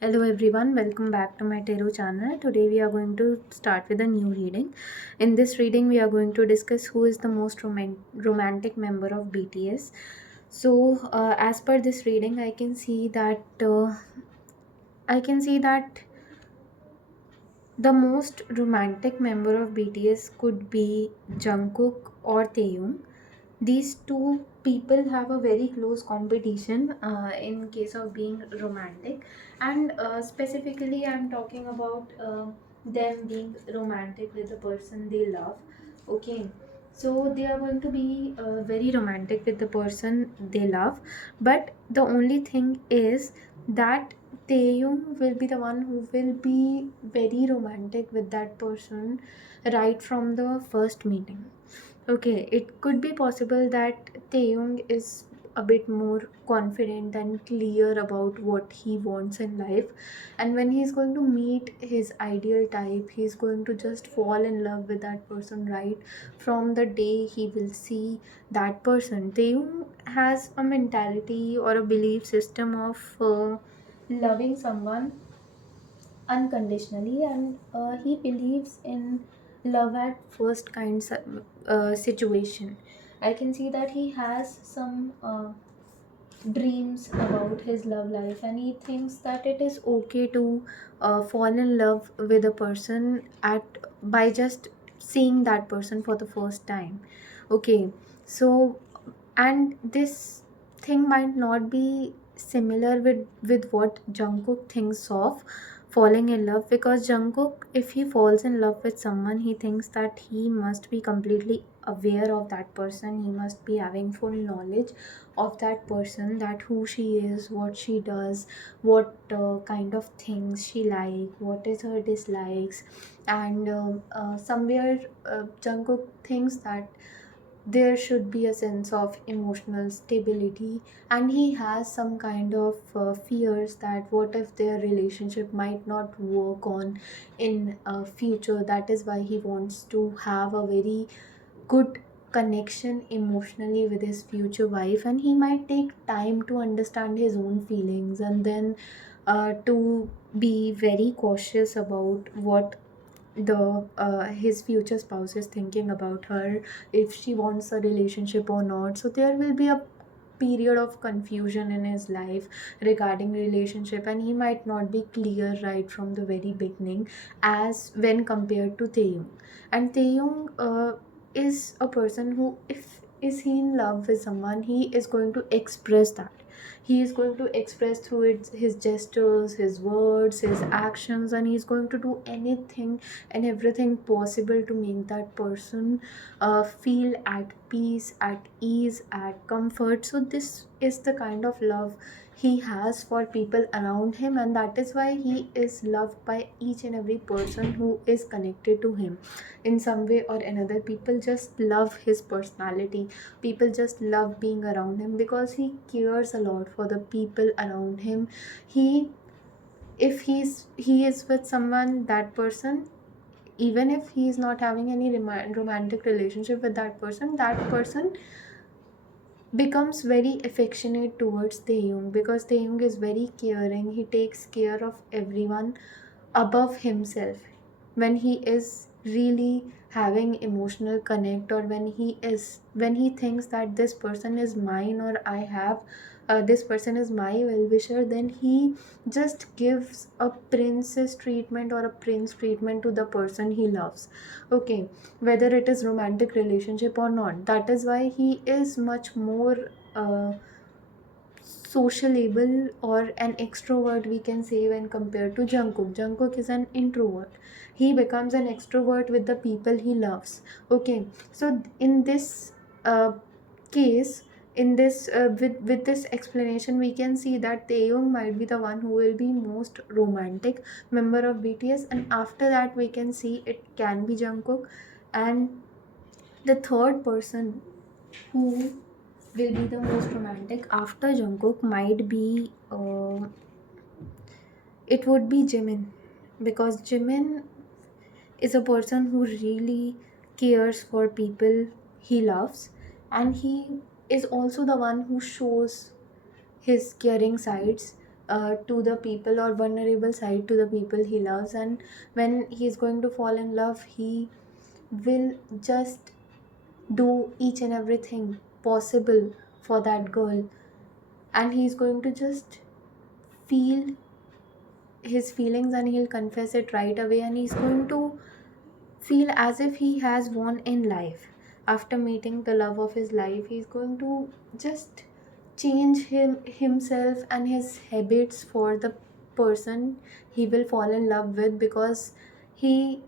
Hello everyone, welcome back to my tarot channel. Today we are going to start with a new reading. In this reading we are going to discuss who is the most romantic member of BTS. As per this reading I can see that the most romantic member of BTS could be Jungkook or Taehyung. These two people have a very close competition in case of being romantic, and specifically I'm talking about them being romantic with the person they love. Okay, so they are going to be very romantic with the person they love, but the only thing is that Taeyong will be the one who will be very romantic with that person right from the first meeting. Okay, it could be possible that Taeyong is a bit more confident and clear about what he wants in life, and when he's going to meet his ideal type, he's going to just fall in love with that person right from the day he will see that person. Taeyong has a mentality or a belief system of loving someone unconditionally, and he believes in love at first situation. I can see that he has some dreams about his love life, and he thinks that it is okay to fall in love with a person at by just seeing that person for the first time. Okay, so and this thing might not be similar with what Jungkook thinks of falling in love, because Jungkook, if he falls in love with someone, he thinks that he must be completely aware of that person, he must be having full knowledge of that person, that who she is, what she does, what kind of things she like, what is her dislikes, and somewhere Jungkook thinks that there should be a sense of emotional stability, and he has some kind of fears that what if their relationship might not work on in future. That is why he wants to have a very good connection emotionally with his future wife, and he might take time to understand his own feelings, and then to be very cautious about what the his future spouse is thinking about her, if she wants a relationship or not. So there will be a period of confusion in his life regarding relationship, and he might not be clear right from the very beginning as when compared to Taeyong. And Taeyong is a person who, if is he in love with someone, he is going to express that. He is going to express through his gestures, his words, his actions, and he's going to do anything and everything possible to make that person feel at peace, at ease, at comfort. So this is the kind of love he has for people around him, and that is why he is loved by each and every person who is connected to him in some way or another. People just love his personality, people just love being around him because he cares a lot for the people around him. He if he is with someone, that person, even if he is not having any romantic relationship with that person, that person becomes very affectionate towards Taehyung, because Taehyung is very caring. He takes care of everyone above himself. When he is really having emotional connect, or when he thinks that this person is mine, or I have this person is my well-wisher, then he just gives a princess treatment or a prince treatment to the person he loves. Okay, whether it is romantic relationship or not. That is why he is much more sociable or an extrovert, we can say, when compared to Jungkook. Jungkook is an introvert. He becomes an extrovert with the people he loves. Okay, so in this case, in this with this explanation, we can see that Taeyong might be the one who will be most romantic member of BTS, and after that we can see it can be Jungkook, and the third person who will be the most romantic after Jungkook might be it would be Jimin, because Jimin is a person who really cares for people he loves, and he is also the one who shows his caring sides to the people, or vulnerable side to the people he loves. And when he's going to fall in love, he will just do each and everything possible for that girl, and he's going to just feel his feelings, and he'll confess it right away, and he's going to feel as if he has won in life. After meeting the love of his life, he's going to just change himself and his habits for the person he will fall in love with, because he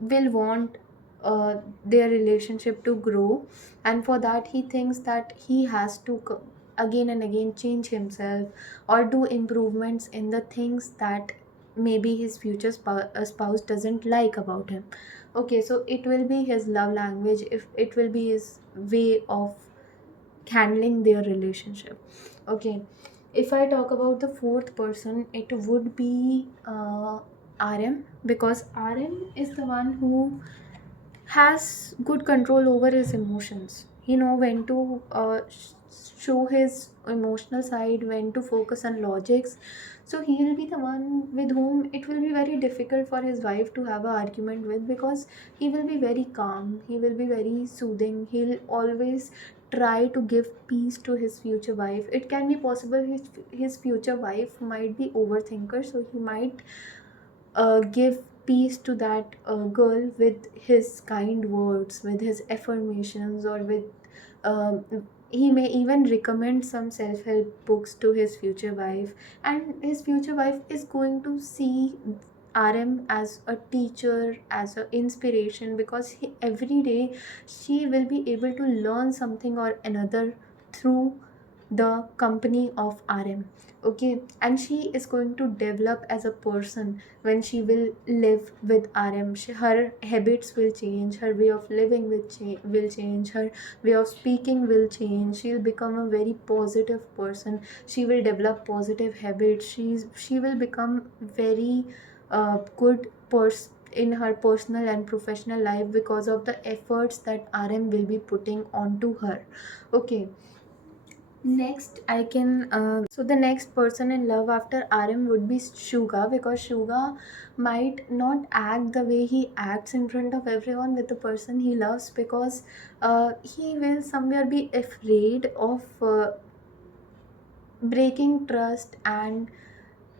will want their relationship to grow. And for that, he thinks that he has to again and again change himself, or do improvements in the things that maybe his future spouse doesn't like about him. Okay, so it will be his love language, if it will be his way of handling their relationship. Okay, if I talk about the fourth person, it would be RM, because RM is the one who has good control over his emotions. He know when to show his emotional side, when to focus on logics. So he will be the one with whom it will be very difficult for his wife to have an argument with, because he will be very calm, he will be very soothing, he'll always try to give peace to his future wife. It can be possible his future wife might be overthinker, so he might give peace to that girl with his kind words, with his affirmations, or with um, he may even recommend some self-help books to his future wife, and his future wife is going to see RM as a teacher, as an inspiration, because every day she will be able to learn something or another through the company of RM. Okay, and she is going to develop as a person when she will live with RM. Her habits will change, her way of living will change, her way of speaking will change. She'll become a very positive person. She will develop positive habits. She will become very good person in her personal and professional life, because of the efforts that RM will be putting onto her. Okay, next I can so the next person in love after RM would be Suga, because Suga might not act the way he acts in front of everyone with the person he loves, because he will somewhere be afraid of breaking trust and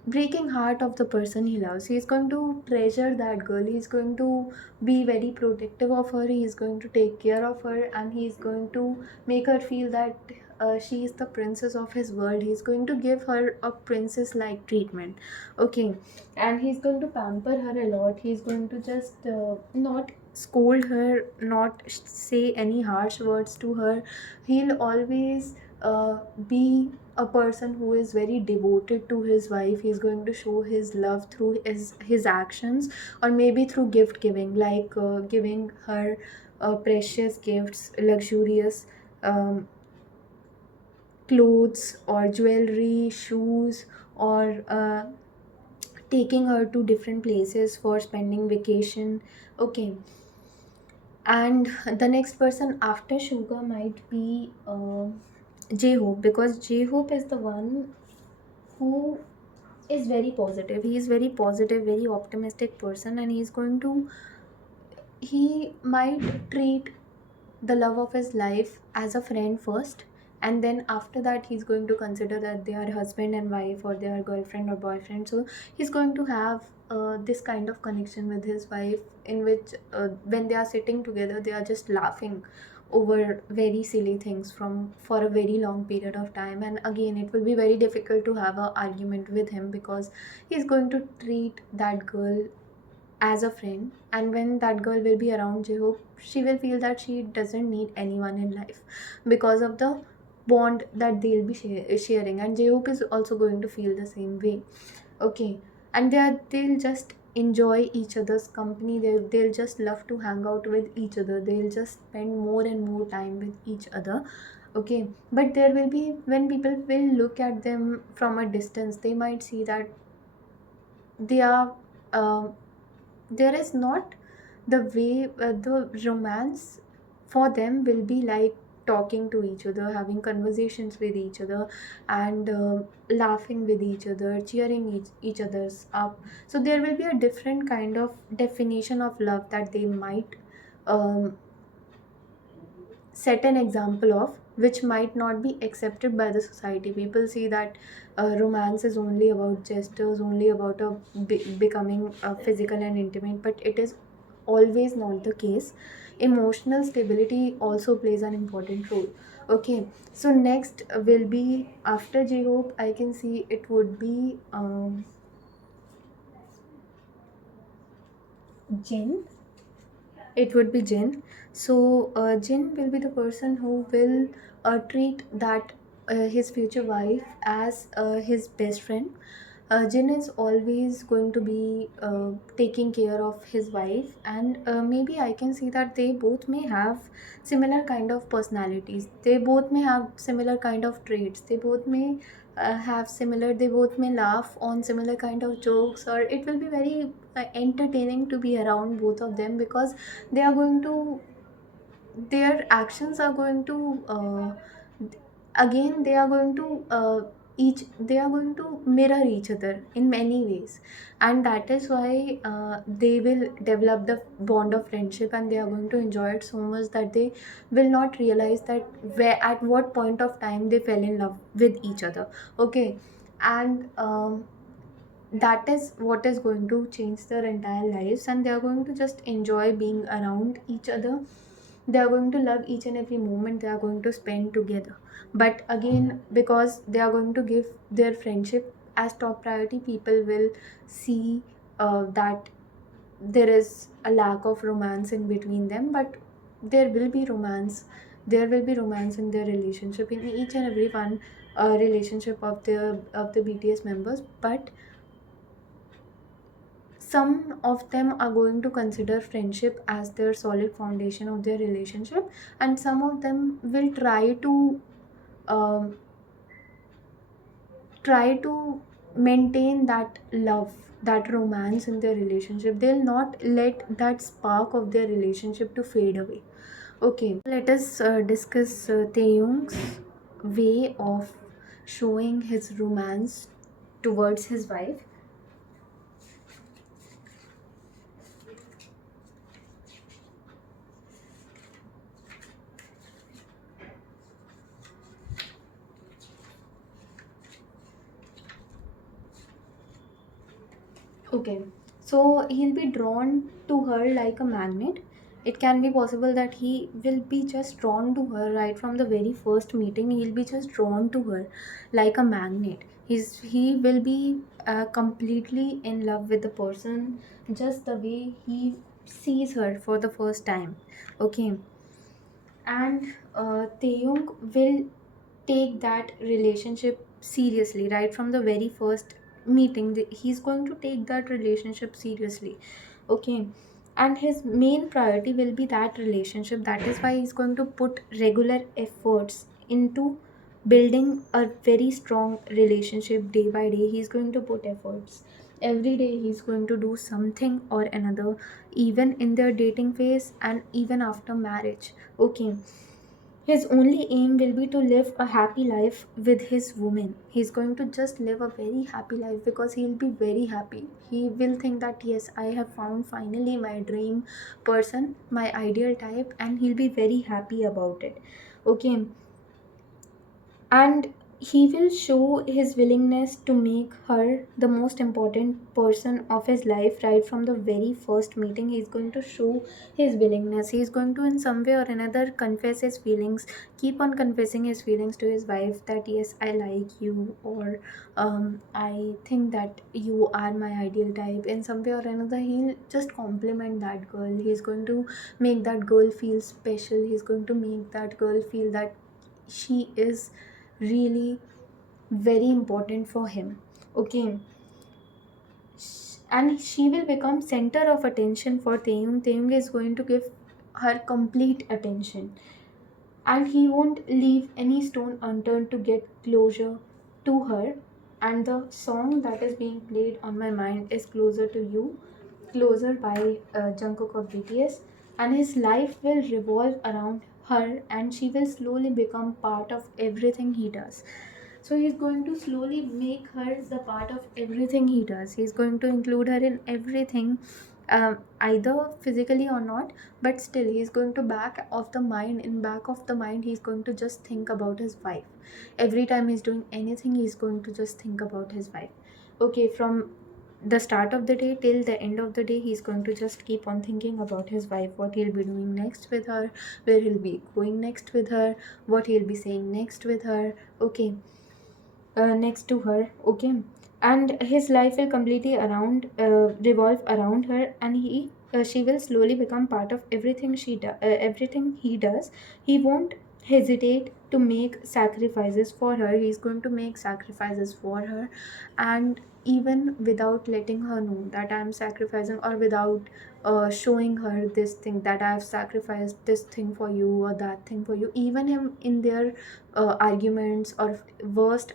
breaking heart of the person he loves. He's going to treasure that girl, he's going to be very protective of her, he's going to take care of her, and he's going to make her feel that she is the princess of his world. He's going to give her a princess like treatment. Okay, and he's going to pamper her a lot. He's going to just not scold her, not say any harsh words to her. He'll always be a person who is very devoted to his wife. He's going to show his love through his actions, or maybe through gift giving, like giving her precious gifts, luxurious clothes or jewelry, shoes, or taking her to different places for spending vacation. Okay, and the next person after Sugar might be J-Hope, because J-Hope is the one who is very positive. He is very positive, very optimistic person, and he might treat the love of his life as a friend first, and then after that he's going to consider that they are husband and wife, or they are girlfriend or boyfriend. So he's going to have this kind of connection with his wife, in which when they are sitting together, they are just laughing over very silly things from for a very long period of time. And again, it will be very difficult to have an argument with him, because he's going to treat that girl as a friend. And when that girl will be around J-Hope, she will feel that she doesn't need anyone in life, because of the bond that they'll be sharing. And J-Hope is also going to feel the same way. Okay, and they'll just enjoy each other's company. They'll just love to hang out with each other. They'll just spend more and more time with each other. Okay, but there will be, when people will look at them from a distance, they might see that they are there is not the way the romance for them will be like talking to each other, having conversations with each other, and laughing with each other, cheering each other's up. So there will be a different kind of definition of love that they might um, set an example of, which might not be accepted by the society. People see that romance is only about gestures, only about becoming physical and intimate, but it is always not the case. Emotional stability also plays an important role. Okay, so next will be after J-Hope. I can see it would be Jin. It would be Jin. So Jin will be the person who will treat that his future wife as his best friend. Jin is always going to be taking care of his wife, and maybe I can see that they both may have similar kind of personalities. They both may have similar kind of traits. They both may have similar. They both may laugh on similar kind of jokes, or it will be very entertaining to be around both of them, because they are going to, their actions are going to again they are going to each they are going to mirror each other in many ways, and that is why they will develop the bond of friendship, and they are going to enjoy it so much that they will not realize that where at what point of time they fell in love with each other. Okay, and that is what is going to change their entire lives, and they are going to just enjoy being around each other. They are going to love each and every moment they are going to spend together. But again, because they are going to give their friendship as top priority, people will see that there is a lack of romance in between them. But there will be romance. There will be romance in their relationship, in each and every one relationship of the BTS members. But some of them are going to consider friendship as their solid foundation of their relationship, and some of them will um, try to maintain that love, that romance in their relationship. They'll not let that spark of their relationship to fade away. Okay, let us discuss Taehyung's way of showing his romance towards his wife. Okay, so he'll be drawn to her like a magnet. It can be possible that he will be just drawn to her right from the very first meeting. He'll be just drawn to her like a magnet. He will be completely in love with the person, just the way he sees her for the first time. Okay, and Taeyong will take that relationship seriously right from the very first meeting. He's going to take that relationship seriously. Okay, and his main priority will be that relationship. That is why he's going to put regular efforts into building a very strong relationship. Day by day he's going to put efforts. Every day he's going to do something or another, even in their dating phase and even after marriage. Okay, his only aim will be to live a happy life with his woman. He's going to just live a very happy life because he'll be very happy. He will think that yes, I have found finally my dream person, my ideal type, and he'll be very happy about it. Okay, and he will show his willingness to make her the most important person of his life right from the very first meeting. He's going to show his willingness. He's going to in some way or another confess his feelings, keep on confessing his feelings to his wife, that yes, I like you, or I think that you are my ideal type. In some way or another he'll just compliment that girl. He's going to make that girl feel special. He's going to make that girl feel that she is really very important for him. Okay, and she will become center of attention for Taeyong. Taeyong is going to give her complete attention, and he won't leave any stone unturned to get closure to her. And the song that is being played on my mind is Closer to You, Closer by Jungkook of BTS. And his life will revolve around her, and she will slowly become part of everything he does. So he's going to slowly make her the part of everything he does. He's going to include her in everything, either physically or not, but still he's going to back of the mind he's going to just think about his wife. Every time he's doing anything, he's going to just think about his wife. Okay, from the start of the day till the end of the day, he's going to just keep on thinking about his wife, what he'll be doing next with her, where he'll be going next with her, what he'll be saying next with her. Okay, next to her. Okay, and his life will completely around revolve around her, and she will slowly become part of everything everything he does. He won't hesitate to make sacrifices for her. He's going to make sacrifices for her, and even without letting her know that I'm sacrificing, or without showing her this thing, that I've sacrificed this thing for you or that thing for you. Even him in their arguments or worst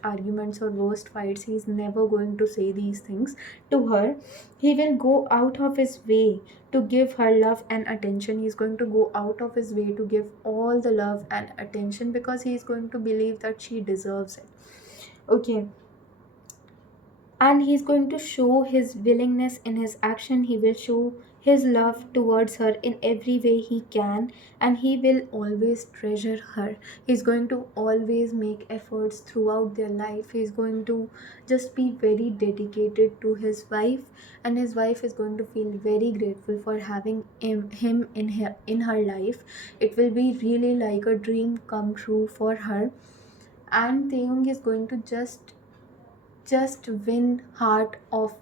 fights, he's never going to say these things to her. He will go out of his way to give her love and attention. He's going to go out of his way to give all the love and attention, because he's going to believe that she deserves it. Okay, and he's going to show his willingness in his action. He will show his love towards her in every way he can, and he will always treasure her. He's going to always make efforts throughout their life. He's going to just be very dedicated to his wife, and his wife is going to feel very grateful for having him in her life. It will be really like a dream come true for her. And Taehyung is going to just win heart of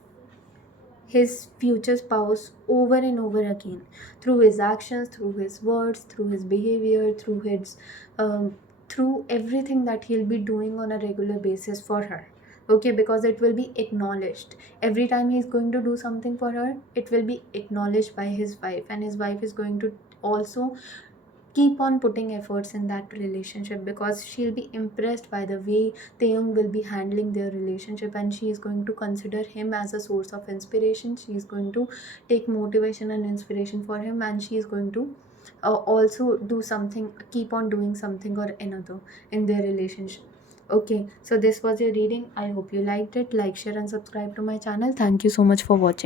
his future spouse over and over again, through his actions, through his words, through his behavior, through everything that he'll be doing on a regular basis for her. Okay, because it will be acknowledged. Every time he's going to do something for her, it will be acknowledged by his wife, and his wife is going to also keep on putting efforts in that relationship, because she'll be impressed by the way Taeyong will be handling their relationship, and she is going to consider him as a source of inspiration. She is going to take motivation and inspiration for him, and she is going to also do something, keep on doing something or another in their relationship. Okay, so this was your reading. I hope you liked it. Like, share, and subscribe to my channel. Thank you so much for watching.